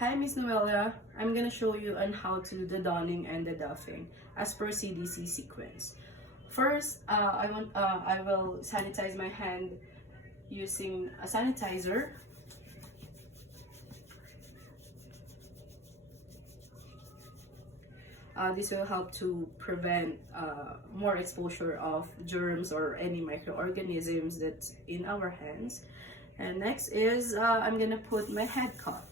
Hi, Miss Noelia. I'm gonna show you on how to do the donning and the doffing as per CDC sequence. First, I will sanitize my hand using a sanitizer. This will help to prevent more exposure of germs or any microorganisms that's in our hands. And next is I'm gonna put my head cup.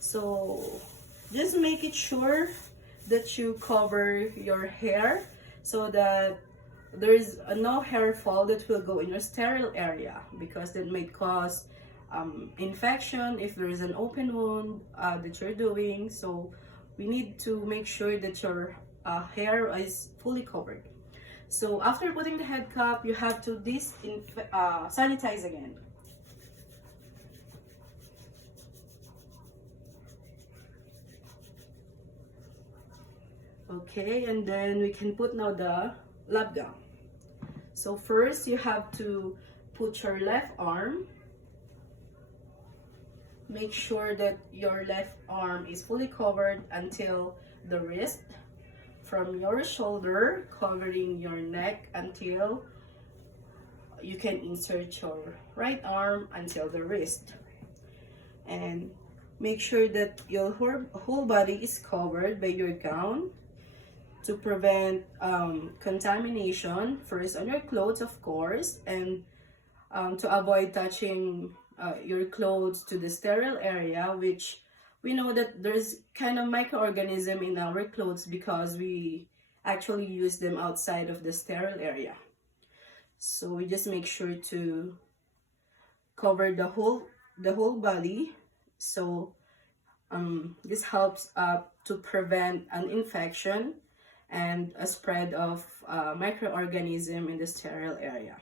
So just make it sure that you cover your hair so that there is no hair fall that will go in your sterile area, because that may cause infection if there is an open wound that you're doing. So we need to make sure that your hair is fully covered. So after putting the head cap, you have to sanitize again. Okay, and then we can put now the lab gown. So first you have to put your left arm. Make sure that your left arm is fully covered until the wrist, from your shoulder covering your neck until you can insert your right arm until the wrist. And make sure that your whole body is covered by your gown to prevent contamination, first on your clothes of course, and to avoid touching your clothes to the sterile area, which we know that there's kind of microorganism in our clothes because we actually use them outside of the sterile area. So we just make sure to cover the whole body. So this helps to prevent an infection and a spread of microorganism in the sterile area.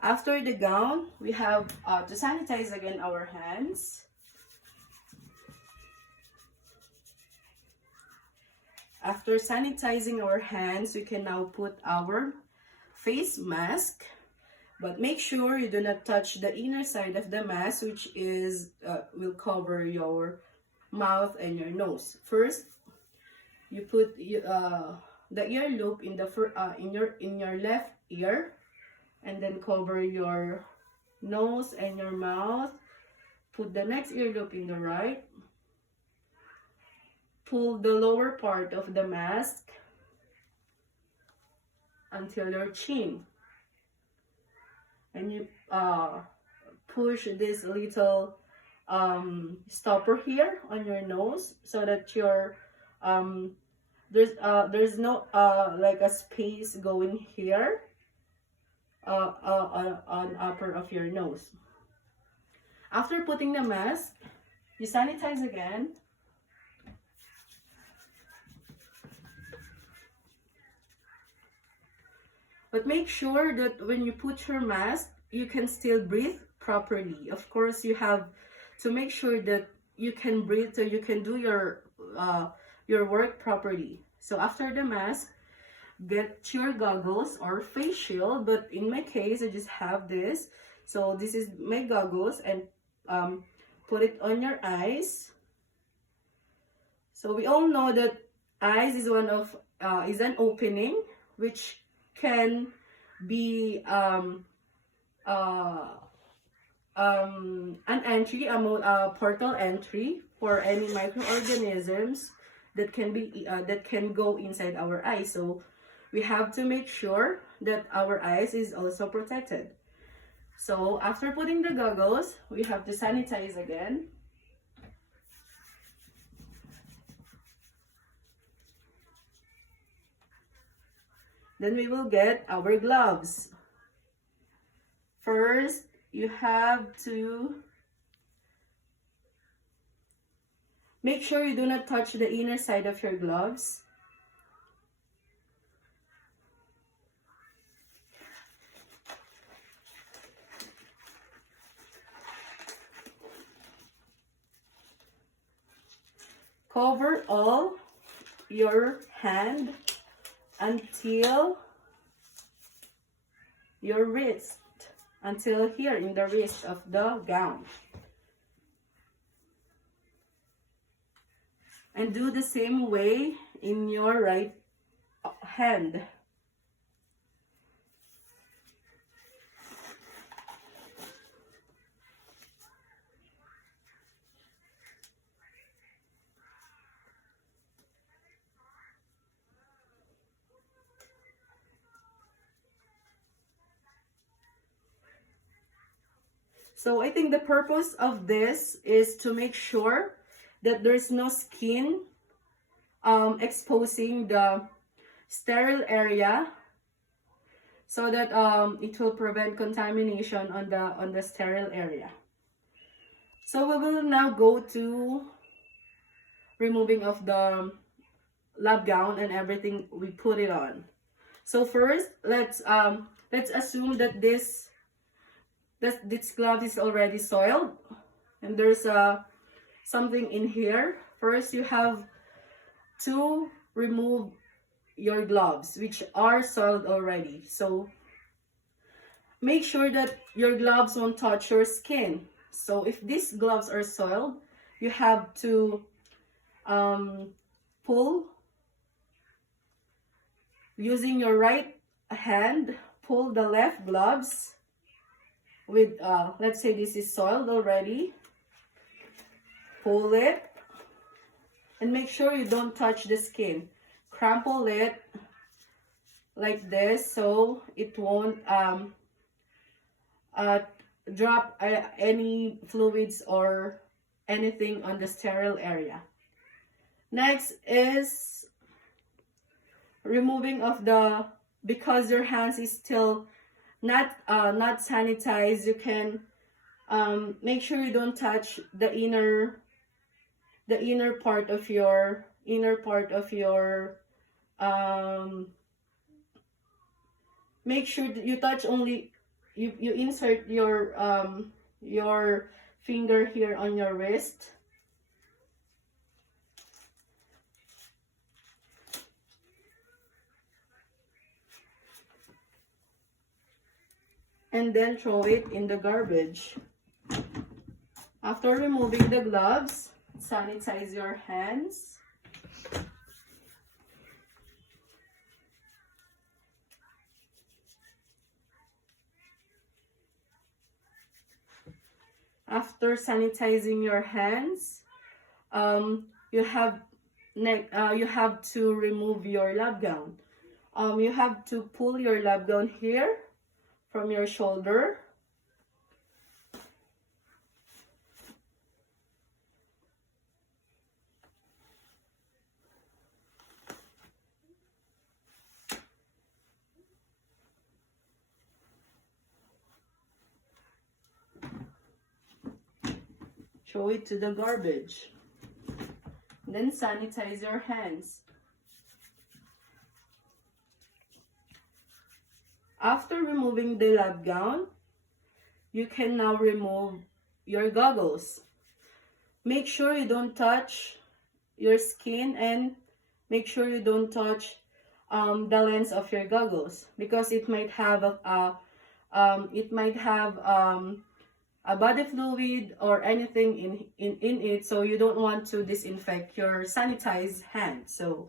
After the gown, we have to sanitize again our hands. After sanitizing our hands, we can now put our face mask, but make sure you do not touch the inner side of the mask, which is will cover your mouth and your nose. First, you put the ear loop in your left ear, and then cover your nose and your mouth. Put the next ear loop in the right. Pull the lower part of the mask until your chin, and you push this little stopper here on your nose so that your there's no like a space going here on upper of your nose. After putting the mask, you sanitize again. But make sure that when you put your mask, you can still breathe properly. Of course, you have to make sure that you can breathe so you can do your work properly. So after the mask, get your goggles or face shield, but in my case I just have this. So this is my goggles, and put it on your eyes. So we all know that eyes is is an opening which can be an entry, a portal entry for any microorganisms that can go inside our eyes. So we have to make sure that our eyes is also protected. So after putting the goggles, we have to sanitize again. Then we will get our gloves. First, you have to make sure you do not touch the inner side of your gloves. Cover all your hand until your wrist, until here in the wrist of the gown. And do the same way in your right hand. So I think the purpose of this is to make sure that there's no skin exposing the sterile area, so that it will prevent contamination on the sterile area. So we will now go to removing of the lab gown and everything we put it on. So first, let's assume that this glove is already soiled and there's something in here. First, you have to remove your gloves which are soiled already. So make sure that your gloves won't touch your skin. So if these gloves are soiled, you have to pull using your right hand, pull the left gloves with let's say this is soiled already. Pull it and make sure you don't touch the skin. Crumple it like this so it won't drop any fluids or anything on the sterile area. Next is removing of the, because your hands is still not sanitized, you can make sure you don't touch the inner part of your make sure that you touch only, you insert your finger here on your wrist. And then throw it in the garbage. After removing the gloves, sanitize your hands. After sanitizing your hands, you have to remove your lab gown. You have to pull your lab gown here from your shoulder. Throw it to the garbage. Then sanitize your hands. After removing the lab gown, you can now remove your goggles. Make sure you don't touch your skin and make sure you don't touch the lens of your goggles, because it might have a body fluid or anything in it, so you don't want to disinfect your sanitized hand. So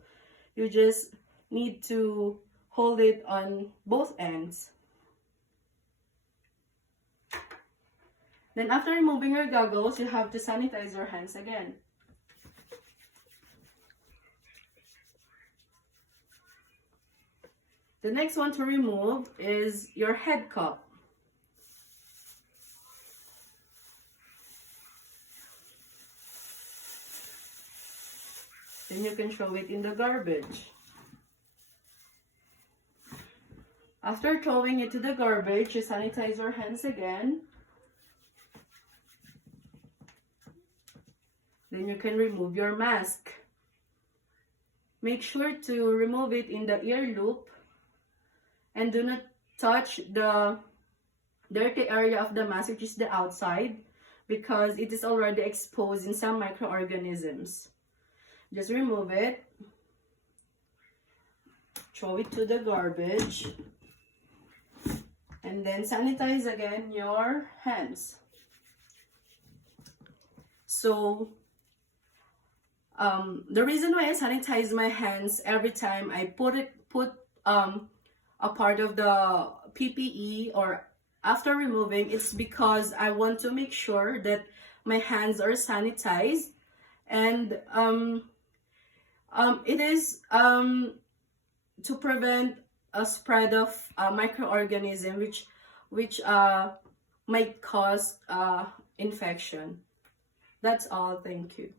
you just need to hold it on both ends. Then after removing your goggles, you have to sanitize your hands again. The next one to remove is your head cup. Then you can throw it in the garbage. After throwing it to the garbage, you sanitize your hands again. Then you can remove your mask. Make sure to remove it in the ear loop and do not touch the dirty area of the mask, which is the outside, because it is already exposed in some microorganisms. Just remove it, throw it to the garbage, and then sanitize again your hands. So The reason why I sanitize my hands every time I put a part of the PPE or after removing, it's because I want to make sure that my hands are sanitized, and it is to prevent a spread of microorganism which might cause infection. That's all. Thank you.